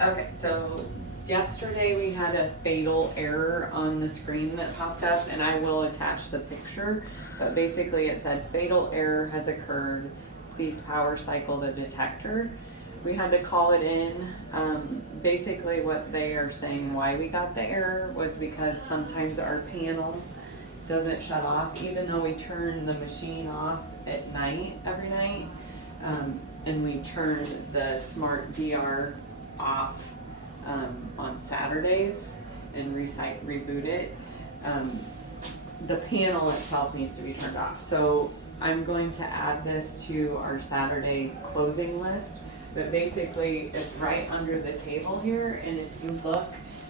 Okay, so yesterday we had a fatal error on the screen that popped up, and I will attach the picture, but basically it said fatal error has occurred, please power cycle the detector. We had to call it in. Basically what they are saying why we got the error was because sometimes our panel doesn't shut off, even though we turn the machine off at night, every night, and we turn the smart DR off on Saturdays and reboot it. The panel itself needs to be turned off. So I'm going to add this to our Saturday closing list, but basically it's right under the table here, and if you look,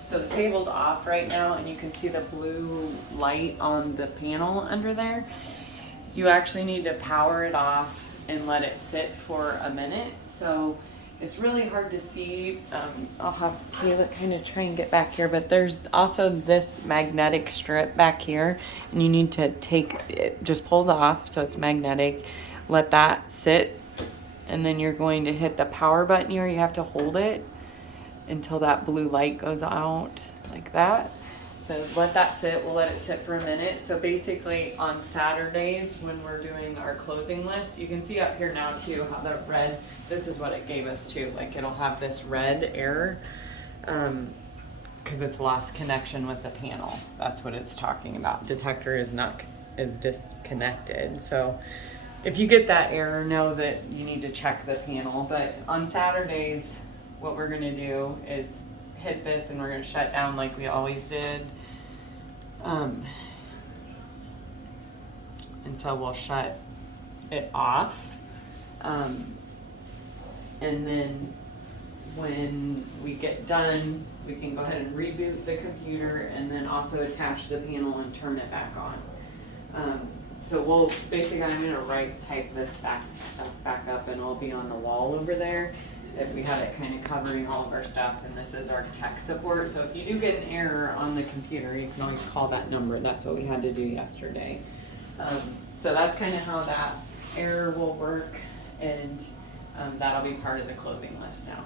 so the table's off right now and you can see the blue light on the panel under there. You actually need to power it off and let it sit for a minute. So it's really hard to see. I'll have Kayla kind of try and get back here, but there's also this magnetic strip back here, and you need to take it, just pulls off so it's magnetic. Let that sit, and then you're going to hit the power button here. You have to hold it until that blue light goes out like that. So let that sit. We'll let it sit for a minute. So basically on Saturdays when we're doing our closing list, you can see up here now too how the red, this is what it gave us too. Like it'll have this red error because it's lost connection with the panel. That's what it's talking about. Detector is disconnected. So if you get that error, know that you need to check the panel. But on Saturdays, what we're gonna do is hit this and we're gonna shut down like we always did. And so we'll shut it off. And then when we get done, we can go ahead and reboot the computer and then also attach the panel and turn it back on. So we'll basically, I'm gonna type this stuff back up, and it'll be on the wall over there. If we have it kind of covering all of our stuff, and this is our tech support. So if you do get an error on the computer, you can always call that number. That's what we had to do yesterday. So that's kind of how that error will work, and that'll be part of the closing list now.